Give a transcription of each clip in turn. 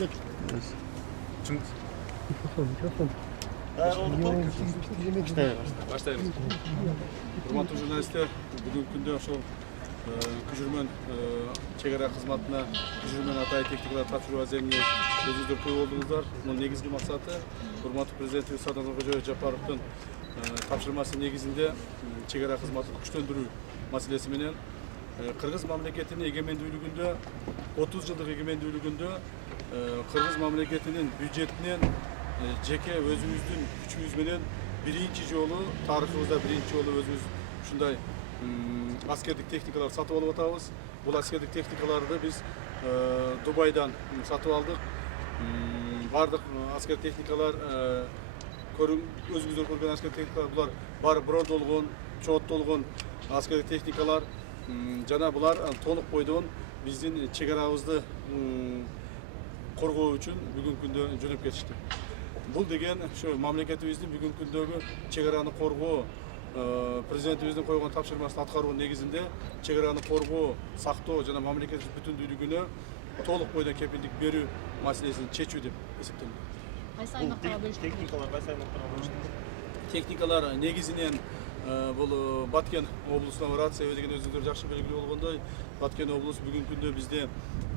Mikrofon. Başlayalım. Hurmatlı jurnalistler, bugünkü günde ошол күжүрмөн чегара кызматына күжүрмөн атай техникалар тапшыруу аземине өзүңүздөр көп болдуңуздар. Мунун негизги максаты урматтуу президентибиз Садыр Кожоевич Жапаровдун тапшырмасы негизинде чегара кызматын күчтөндүрүү маселеси менен Кыргыз мамлекетинин эгемендүүлүгүндө 30 жылдык эгемендүүлүгүндө Кыргыз мамлекетинин бюджетинен жеке өзүбүздүн күчүбүз менен биринчи жолу тарыхыбызда биринчи жолу өзүбүз ушундай аскердик техникалар сатып алып атабыз. Бул аскердик техникаларды биз Дубайдан сатып алдык. Бардык аскер техникалар өзүбүздөр көргөн аскер техникалар булар баары брондолгон, чооттолгон аскер техникалар жана булар толук бойдон биздин чегарабызды коргоо үчүн бүгүнкү күндө жөнөп кетишти. Бул деген ошо мамлекетибиздин бүгүнкү күндөгү чегараны коргоо президентибиздин койгон тапшырмасын аткаруу негизинде чегараны коргоо, сактоо жана мамлекеттик бүтүндүүлүгүнө толук бойдон кепилдик берүү маселесин чечүү деп эсептелет. Кайсы аймактарга бөлүштү? Техникалар негизинен бул Баткен облусуна барат. Себеби деген өзүңүздөр жакшы белгилүү болгондой, Баткен облусу бүгүнкү күндө бизде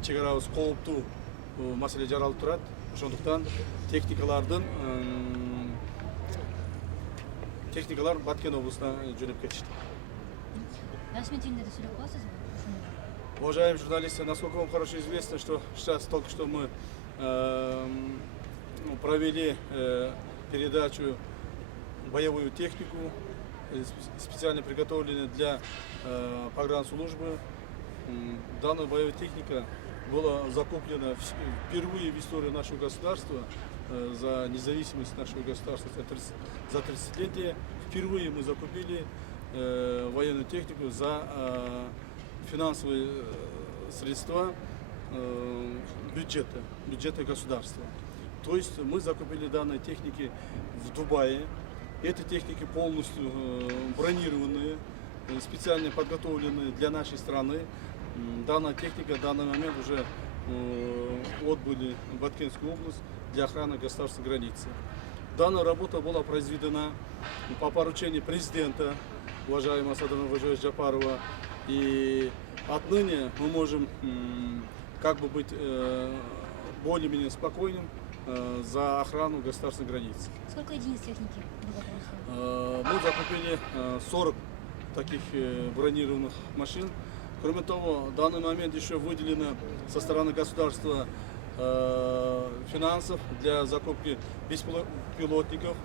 чегарабыз кооптуу маселе жаралып турат. Ошондуктан техникалар Баткен облусуна жөнөп кетишти. Расмий тилинде сүйлөп коесузбу? Уважаемые журналисты, насколько вам хорошо известно, что сейчас только что мы провели передачу боевую технику, специально приготовленную для погранслужбы. Данная боевая техника была закуплена впервые в истории нашего государства, за независимость нашего государства, за 30-летие. Впервые мы закупили военную технику за финансовые средства бюджета государства. То есть мы закупили данные техники в Дубае. Эти техники полностью бронированные, специально подготовленные для нашей страны. Данная техника в данный момент уже отбыли в Баткенскую область для охраны государственной границы. Данная работа была произведена по поручению президента, уважаемого Садыра Кожоевича Жапарова. И отныне мы можем как бы быть более-менее спокойным за охрану государственной границы. Сколько единиц техники было Мы произведено? закупили 40 таких бронированных машин. Кроме того, в данный момент еще выделено со стороны государства финансов для закупки беспилотников,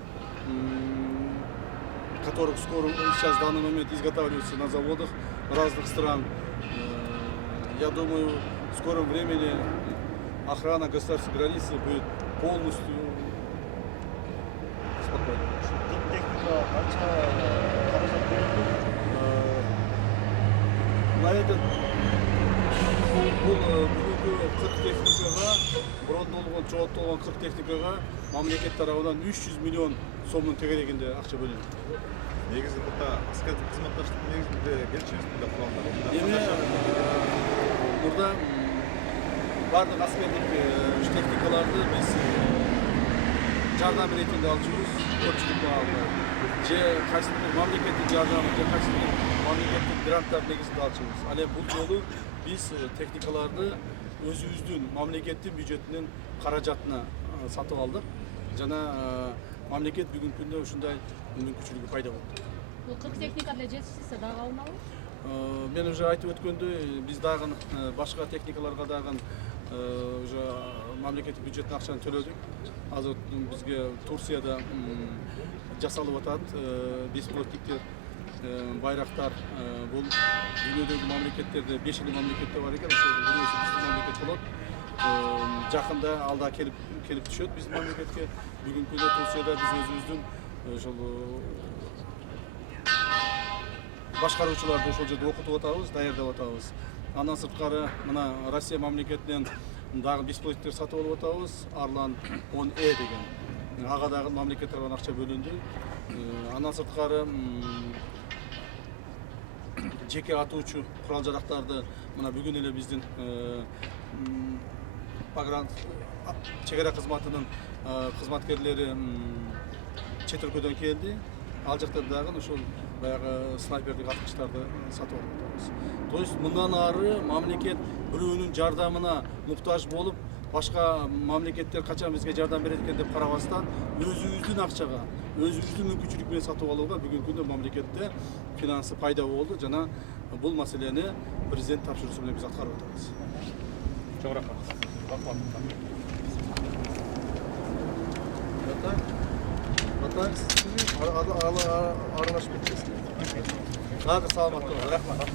которых скоро сейчас в данный момент изготавливаются на заводах разных стран. Я думаю, в скором времени охрана государственной границы будет полностью спокойна. На этот бүгүнкү 40 техникага, брондолгон, чооттолгон 40 техникага мамлекет тарабынан 300 миллион сомдун тегерегинде акча бөлүнүп. Негізі бұлда аскердік қызматташтық негізінде келчеңізді құрамдар. Burada бардык аскердик техникаларды биз жардам ретинде алчубуз, көпчүлүк багында. Же кайсыдыр мамлекеттик жардам, же кайсыдыр мамлекеттик гранттар негизинде алчубуз. Ал эми бул жолу биз техникаларды өзүбүздүн мамлекеттин бюджетинин каражатына сатып алдык. Жана мамлекет бүгүнкү күндө ушундай мүмкүнчүлүгү пайда болду. Бул 40 техника деле жетишсизсе дагы алынабы? Мен уже айтып өткөндөй, биз дагы башка техникаларга дагы уже мамлекеттик бюджеттин акчаны төлөдүк. Азыр бизге Турцияда жасалып атат беспилотниктер, байрактар. Бул дүйнөдөгү мамлекеттерде 5 мамлекетте бар экен, ошол бирөөсү биздин мамлекет болот. Жакында алда келип түшөт биздин мамлекетке. Бүгүнкү күндө Турцияда биз өзүбүздүн ошол башкаруучуларды ошол жерде окутуп атабыз, даярдап атабыз. Андан сырткары мына Россия мамлекетинен дагы беспилотниктер сатып алып атабыз. Арлан 10E деген. Ага дагы мамлекет тарабынан акча бөлүндү. Андан сырткары жеке атуучу курал-жарактарды мына бүгүн эле биздин погран чегара кызматынын кызматкерлери чет өлкөдөн келди. Ал жакта дагы ошол баягы снайпердик аткычтарды сатып алып атабыз. То есть мындан ары мамлекет бирөөнүн жардамына муктаж болуп, башка мамлекеттер качан бизге жардам берет экен деп карабастан, өзүбүздүн акчага, өзүбүздүн мүмкүнчүлүк менен сатып алууга бүгүнкү күндө мамлекетте финансы пайда болду жана бул маселени президент тапшыруусу менен биз аткарып атабыз. Чоң рахмат. Аралашып кетесиз. Саламатты болуңуз. Рахмат.